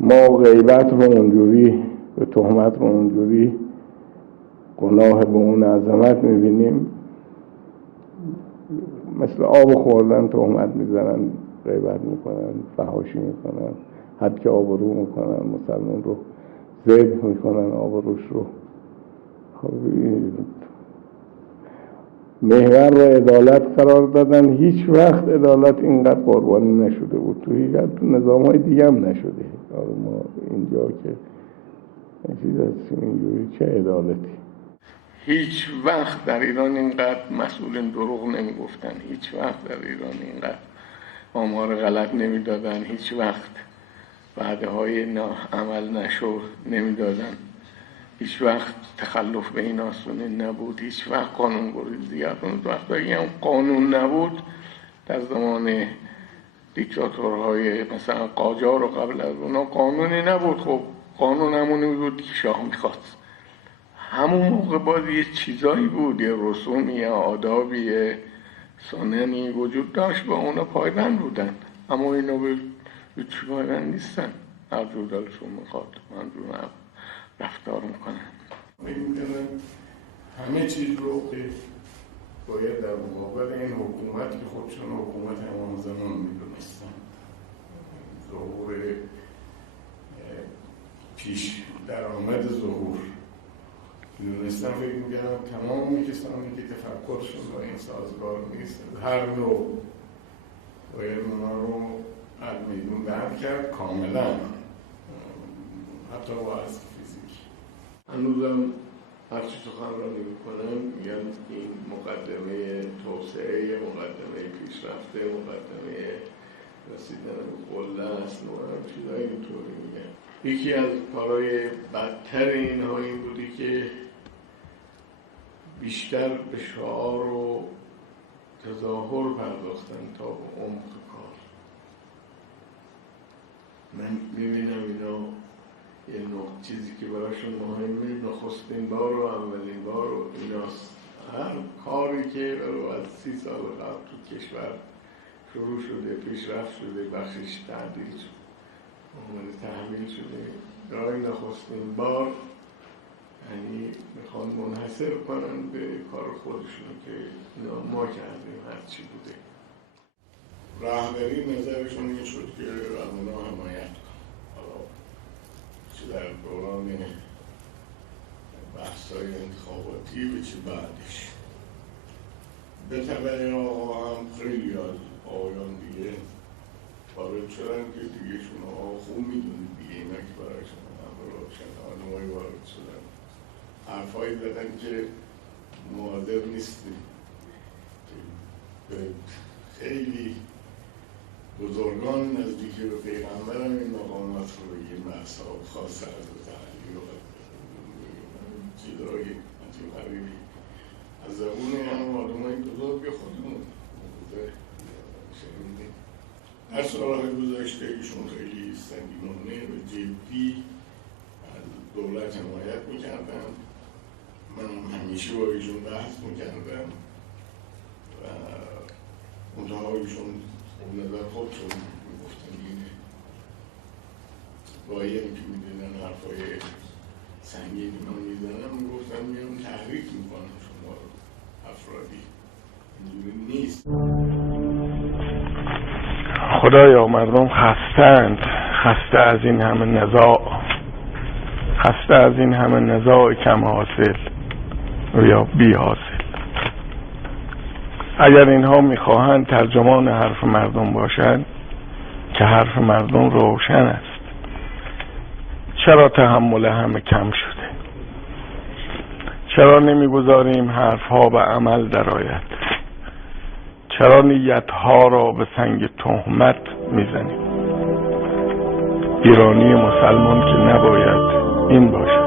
ما غیبت رو اونجوری به تهمت رو اونجوری گناه به اون عظمت میبینیم، مثل آب خوردن تهمت میزنن، غیبت میکنن، فحاشی میکنن، حد آبرو میکنن، مسلمان رو ذبح میکنن، آبروش رو. خب محور رو عدالت قرار دادن. هیچ وقت عدالت اینقدر قربانی نشده بود، تو نظام‌های دیگه هم نشده. ما اینجا که چیز هستیم اینجوری، چه عدالتی؟ هیچ وقت در ایران اینقدر مسئولین دروغ نمیگفتن، هیچ وقت در ایران اینقدر آمار غلط نمیدادن، هیچ وقت وعده های عمل نشو نمیدادن، هیچ وقت تخلف به این آسونی نبود، هیچ وقت قانون گریزی. وقتی هم قانون نبود در زمان دیکتاتورهای مثلا قاجار و قبل از اونا قانونی نبود. خب قانون همونی بود که شاه میخواست. همون موقع باز یه چیزایی بود، یه رسومی، یه آدابی، یه سننی وجود داشت، با اونا پایبند بودن. اما اینا به چی پایبند نیستن، هر جور دلشون میخواد منظور رفتار میکنن. میکنن همه چیز رو باید در مقابل این حکومت که خودشون حکومت امام زمان میدونستن، ظهور پیش درآمد ظهور میدونستن، فکر میکنم تمام کسانی که تفکرشون با این سازگار نیست هر نوع باید اونا رو از میدون درد کرد کاملا، حتی با از فیزیک. هنوزم هرچی سخنرانی میکنم میگن این مقدمه توسعه، مقدمه پیشرفته، مقدمه رسیدن به قله است، چیزایی اینطوری میگن. یکی از کارهای بدتر اینها این بودی که بیشتر به شعار و تظاهر پرداختن تا به عمق کار. من میبینم اینا یه چیزی که براشون مهمه نخستین بار و اولین بار و ایناست. هر کاری که از 30 سال قبل تو کشور شروع شده، پیشرفت شده، بخشش تعدیل شده، تحمیل شده، برای نخستین بار یعنی میخوان منحصر کنن به کار خودشون که ما کردیم هر چی بوده. رهبری نظرشون این شد که از اونا حمایت کن، چه در دوران بحث‌های انتخاباتی و چه بعدش. به تبع آقا هم خیلی از آقایان دیگه وارد شدن که دیگه شما خوب میدونید دیگه اینا که برای شما هم روشن آنمایی وارد شدن، حرفایی زدن که مواظب نیستیم به خیلی بزرگان نزدیکی به پیغمبر هم این مقامات رو بگیم، مذهب خاص از تعلیل و چیزهای عجیب غریبی از زبون هم آدمای بزرگ خودمون شنیدیم. در سالهای گذشته ایشون خیلی سنگینانه و جدی از دولت حمایت میکردن. من همیشه با ایشون بحث میکردم و منتها ایشون خب نظر خودشون میگفتن اینه. با این که میدونن حرفای سنگین من میزنم میگفتن میام تحریک میکنم شما رو افرادی، اینجوری نیست. خدایا مردم خستند، خسته از این همه نزاع، خسته از این همه نزاع کم حاصل یا بی حاصل. اگر اینها میخواهند ترجمان حرف مردم باشند که حرف مردم روشن است، چرا تحمل همه کم شده؟ چرا نمیگذاریم حرفها به عمل درآید؟ چرا نیتها را به سنگ تهمت میزنیم؟ ایرانی مسلمان که نباید این باشد.